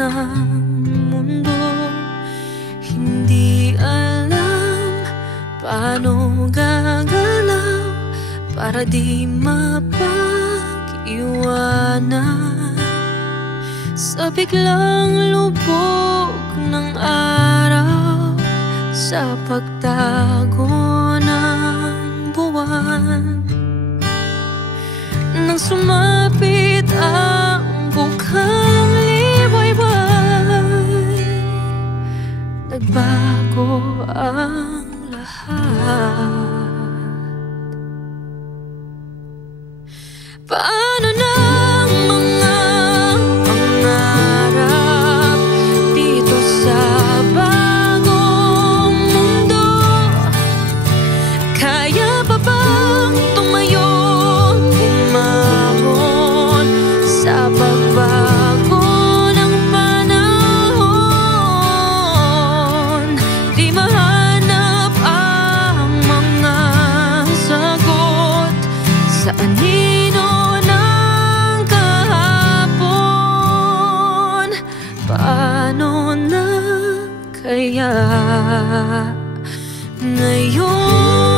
ng mundo. Hindi alam paano gagalaw para di mapag-iwanan. Sa biglang lubog ng araw, sa pagtago ng buwan, nang sumapit ang bukang liwayway, nagbago ang lahat. Paano na ang mga pangarap dito sa bagong mundo? Kaya pa bang tumayo, bumangon sa pagbago ng panahon? Di mahanap ang mga sagot sa anino ng kahapon. Paano na kaya ngayon?